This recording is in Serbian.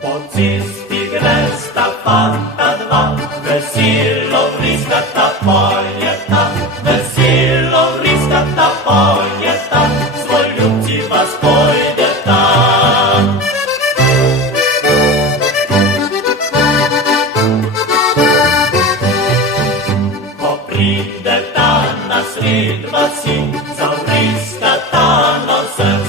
Pocisty gnesta fanta dva, vesilo vriskata poljeta, vesilo vriskata poljeta, svoj ljubci vas pojdeta. Ko pride ta na sred vasi, zavriskata nosem,